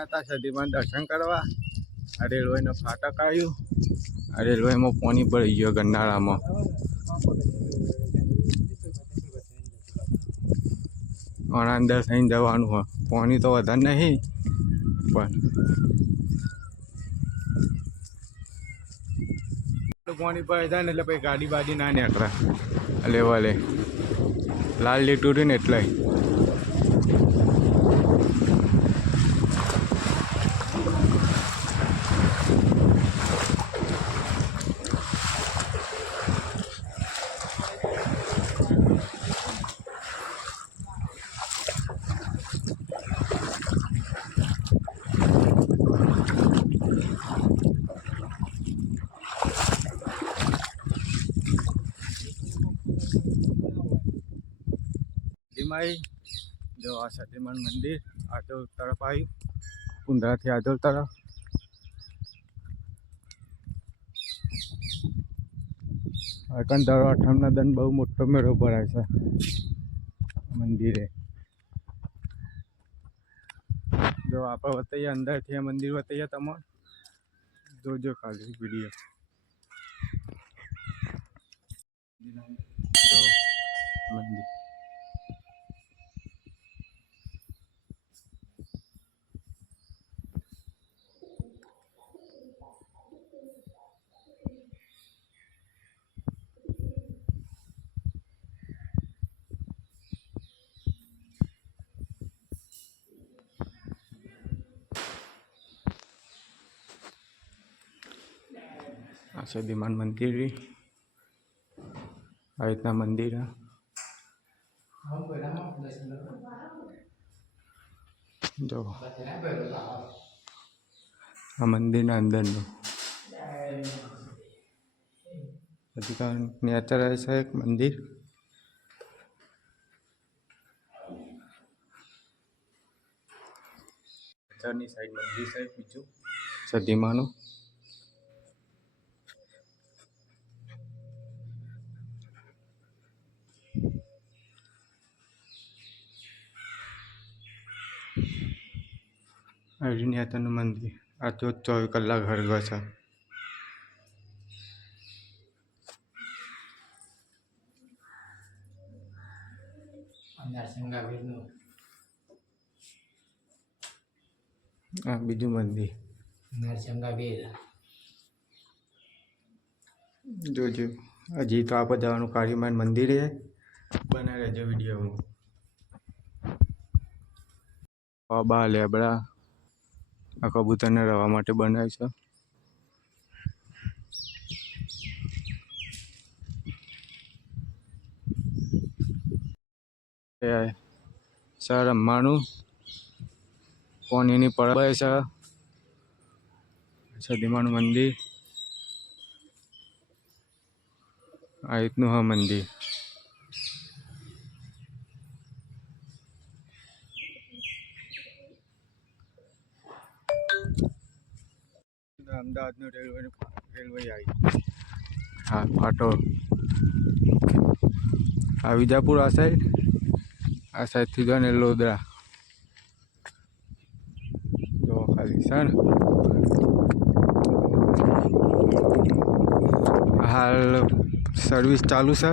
હતા સદીમાં દર્શન કરવા. આ રેલવેનો ફાટક આવ્યું. આ રેલવેમાં પાણી ભરી ગયો ગન્નાળામાં. અને અંદર થઈને જવાનું હોય. પાણી તો વધારે નહીં પણ પાણી ભરાઈ જાય ને એટલે પછી ગાડી બાડી ના નીકળે લેવલે. લાલ લીટું રહ્યું ને એટલે સતીમાઈ જો આ સતીમાન મંદિર આદોલ તરફ આવ્યું. કુંદરાથી આદોલ તરફ. કંદર અઠમના દન બહુ મોટો મેળો ભરાય છે મંદિરે. જો આપણે બતાવીએ અંદરથી આ મંદિર બતાવીએ તમે જોજો ખાલી વિડીયો. જો મંદિર આ સદીમાન મંદિર આ રીતના મંદિર. જો આ મંદિરના અંદરનું હજી નેચર છે એક મંદિર. નેચરની સાઈડ મંદિર છે બીજું સદીમાનું. હરિનેતરનું મંદિર આ તો 24 કલાક હરગો છે. આ બીજું મંદિર જોજો. હજી તો આપણે જવાનું કાળીમાન મંદિરે. બનાવી રહેજો વિડીયોમાં. બા લેબડા આ કબૂતરને રહેવા માટે બનાવ્યું છે. સર રમવાનું પાણીની પડે છે. સદીમાનું મંદિર આ રીતનું હા મંદિર. અમદાવાદનું રેલવે આવી. હા ફાટો આ વિજાપુર આ સાઈડથી જો ને લોદરા જો ખાલી છે ને. હાલ સર્વિસ ચાલુ છે.